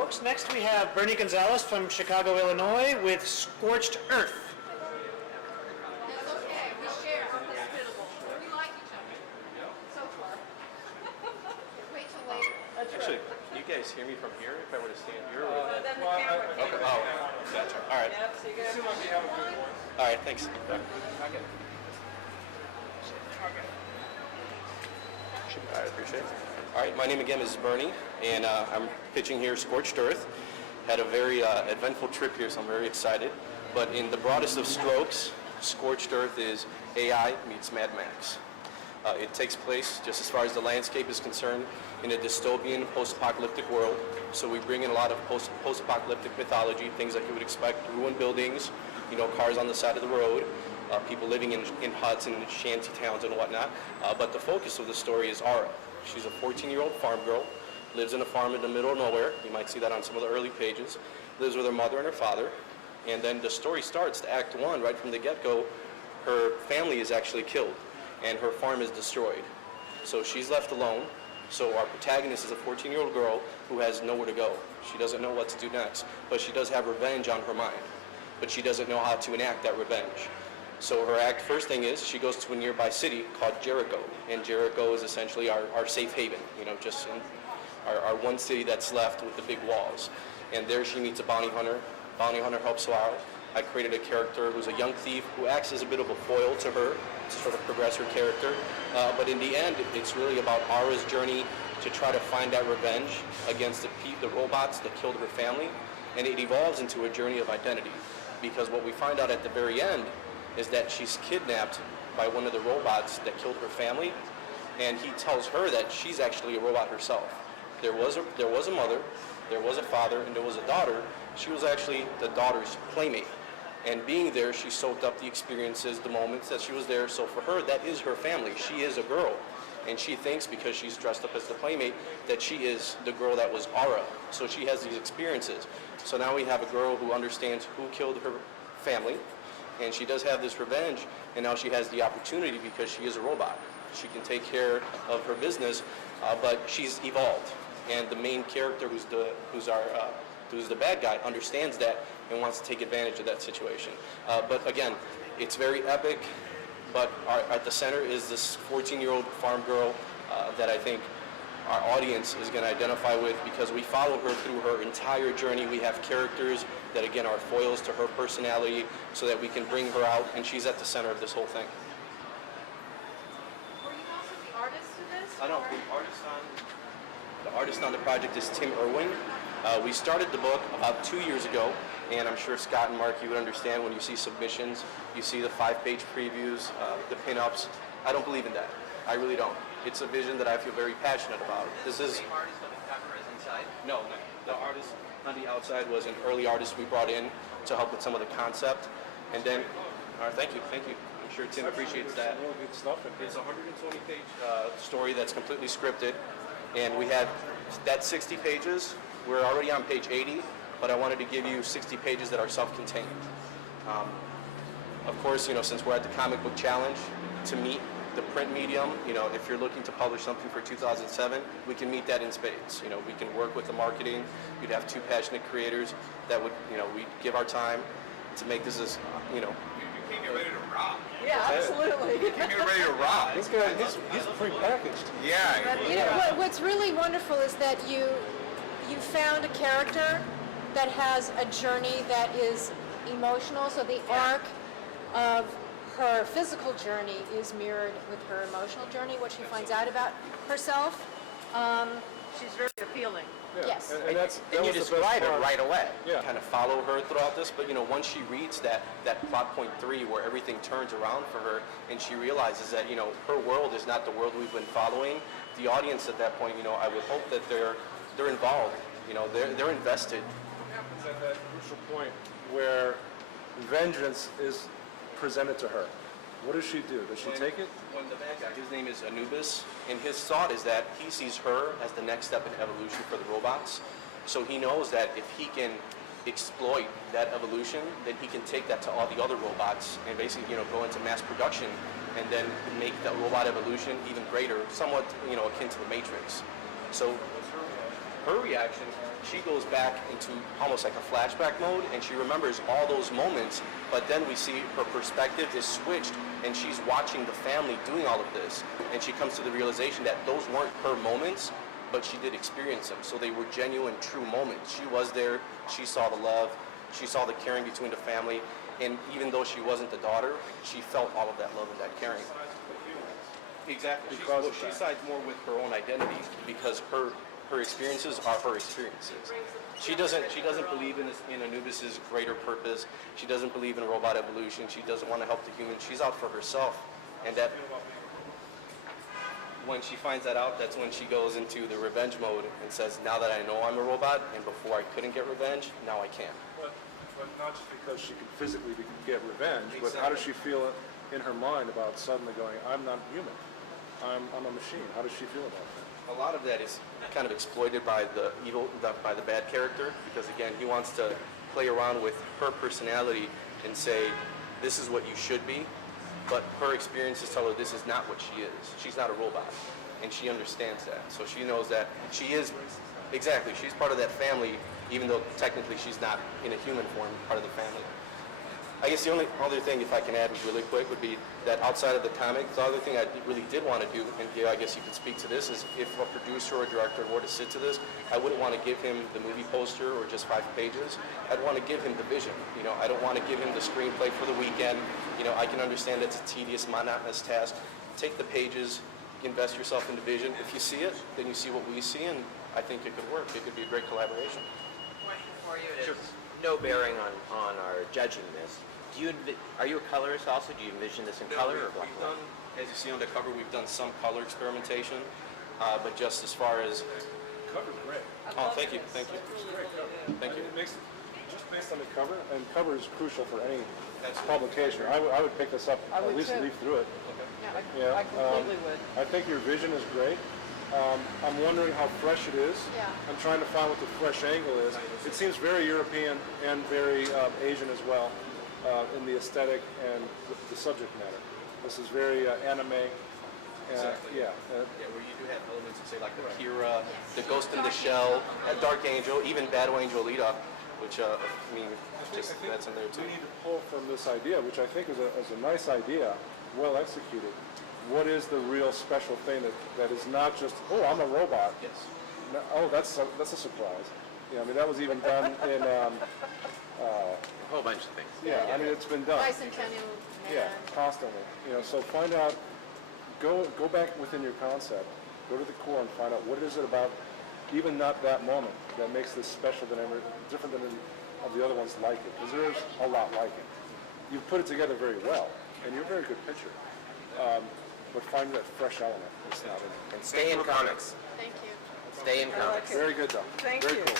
folks. Next we have Bernie Gonzalez from Chicago, Illinois with Scorched Earth. It's okay. We share. We're hospitable. We like each other. So far. Wait till later. Actually, can you guys hear me from here if I were to stand here? Then the camera. Okay. Oh, gotcha. All right. Yep, so you guys have a good one. All right, thanks. I appreciate it. All right, my name again is Bernie, and I'm pitching here Scorched Earth. Had a very eventful trip here, so I'm very excited. But in the broadest of strokes, Scorched Earth is AI meets Mad Max. It takes place, just as far as the landscape is concerned, in a dystopian post-apocalyptic world. So we bring in a lot of post-apocalyptic mythology, things like you would expect, ruined buildings, cars on the side of the road, people living in huts and shanty towns and whatnot. But the focus of the story is Ara. She's a 14-year-old farm girl, lives in a farm in the middle of nowhere. You might see that on some of the early pages. Lives with her mother and her father. And then the story starts, Act 1, right from the get-go, her family is actually killed and her farm is destroyed. So she's left alone. So our protagonist is a 14-year-old girl who has nowhere to go. She doesn't know what to do next, but she does have revenge on her mind. But she doesn't know how to enact that revenge. So her first thing is she goes to a nearby city called Jericho, and Jericho is essentially our safe haven, just in our one city that's left with the big walls. And there she meets a bounty hunter. Bounty hunter helps her out. I created a character who's a young thief who acts as a bit of a foil to her to sort of progress her character. But in the end, it's really about Ara's journey to try to find that revenge against the robots that killed her family, and it evolves into a journey of identity. Because what we find out at the very end is that she's kidnapped by one of the robots that killed her family, and he tells her that she's actually a robot herself. There was a mother, there was a father, and there was a daughter. She was actually the daughter's playmate. And being there, she soaked up the experiences, the moments that she was there. So for her, that is her family. She is a girl. And she thinks, because she's dressed up as the playmate, that she is the girl that was Ara. So she has these experiences. So now we have a girl who understands who killed her family, and she does have this revenge, and now she has the opportunity because she is a robot. She can take care of her business, but she's evolved. And the main character, who's the bad guy, understands that and wants to take advantage of that situation. But again, it's very epic, but at the center is this 14-year-old farm girl that I think our audience is going to identify with, because we follow her through her entire journey. We have characters that, again, are foils to her personality so that we can bring her out, and she's at the center of this whole thing. Were you also the artist in this? I know. The artist on the project is Tim Irwin. We started the book about 2 years ago, and I'm sure Scott and Mark, you would understand when you see submissions, you see the 5-page previews, the pin-ups. I don't believe in that. I really don't. It's a vision that I feel very passionate about. This is the same artist on the cover as inside? No. The artist on the outside was an early artist we brought in to help with some of the concept. And then, thank you. I'm sure Tim appreciates that. Good stuff in here. It's a 120-page story that's completely scripted. And we had that 60 pages. We're already on page 80, but I wanted to give you 60 pages that are self-contained. Of course, since we're at the Comic Book Challenge, to meet the print medium, if you're looking to publish something for 2007, we can meet that in spades. We can work with the marketing. You'd have 2 passionate creators that would, we give our time to make this as, You came here ready to rock. Yeah, absolutely. You came here ready to rock. This guy, he's prepackaged. Yeah. What's really wonderful is that you found a character that has a journey that is emotional. So the arc of her physical journey is mirrored with her emotional journey, what she finds out about herself. She's very appealing. Yeah. Yes. And and you describe it part. right away. Yeah. Kind of follow her throughout this, but once she reads that plot point 3 where everything turns around for her and she realizes that her world is not the world we've been following, the audience at that point, I would hope that they're involved, they're invested. What happens at that crucial point where vengeance is presented to her? What does she do? Does she take it? When the bad guy, his name is Anubis, and his thought is that he sees her as the next step in evolution for the robots. So he knows that if he can exploit that evolution, then he can take that to all the other robots and basically, go into mass production and then make that robot evolution even greater, somewhat, akin to the Matrix. So her reaction, she goes back into almost like a flashback mode, and she remembers all those moments, but then we see her perspective is switched, and she's watching the family doing all of this, and she comes to the realization that those weren't her moments, but she did experience them, so they were genuine, true moments. She was there, she saw the love, she saw the caring between the family, and even though she wasn't the daughter, she felt all of that love and that caring. Exactly. She sides more with her own identity because her experiences are her experiences. She doesn't believe in Anubis's greater purpose. She doesn't believe in robot evolution. She doesn't want to help the humans. She's out for herself, and that when she finds that out, that's when she goes into the revenge mode and says, "Now that I know I'm a robot, and before I couldn't get revenge, now I can." But not just because she can physically get revenge, but how does she feel in her mind about suddenly going, I'm not human, I'm a machine? How does she feel about that? A lot of that is kind of exploited by the by the bad character, because again, he wants to play around with her personality and say, this is what you should be, but her experiences tell her this is not what she is. She's not a robot, and she understands that. So she knows that she is, exactly, she's part of that family, even though technically she's not in a human form part of the family. I guess the only other thing, if I can add really quick, would be that outside of the comic, the other thing I really did want to do, and here I guess you could speak to this, is if a producer or director were to sit to this, I wouldn't want to give him the movie poster or just 5 pages. I'd want to give him the vision. You know, I don't want to give him the screenplay for the weekend. You know, I can understand it's a tedious, monotonous task. Take the pages, invest yourself in the vision. If you see it, then you see what we see, and I think it could work. It could be a great collaboration. Question for you. It has no bearing on our judging this. Are you a colorist also? Do you envision this in color or black and white? As you see on the cover, we've done some color experimentation, but just as far as... Cover's great. Oh, thank you, thank you. Thank you. It makes, just based on the cover, and cover is crucial for any Absolutely. publication. I would pick this up, I at would least too. leaf through it. Yeah, I completely would. I think your vision is great. I'm wondering how fresh it is. Yeah. I'm trying to find what the fresh angle is. It seems very European and very Asian as well in the aesthetic and the subject matter. This is very anime. Exactly. Yeah. Where you do have elements of, say, like the Kira, the Ghost in the Shell, Dark Angel, even Battle Angel Alita, which, I mean, just that's in there too. We need to pull from this idea, which I think is a nice idea, well executed. What is the real special thing that is not just, oh, I'm a robot. Yes. No, oh, that's a surprise. Yeah, I mean, that was even done in, A whole bunch of things. yeah, I mean, it's been done. Bicentennial Man. Yeah, constantly. You know, so find out, go back within your concept, go to the core and find out what is it about, even not that moment, that makes this special than ever, different than of the other ones like it, because there's a lot like it. You put it together very well, and you're a very good pitcher. But find that fresh element. It's not in it. And stay in comics. Thank you. Stay in comics. Very good, though. Thank very you. Cool.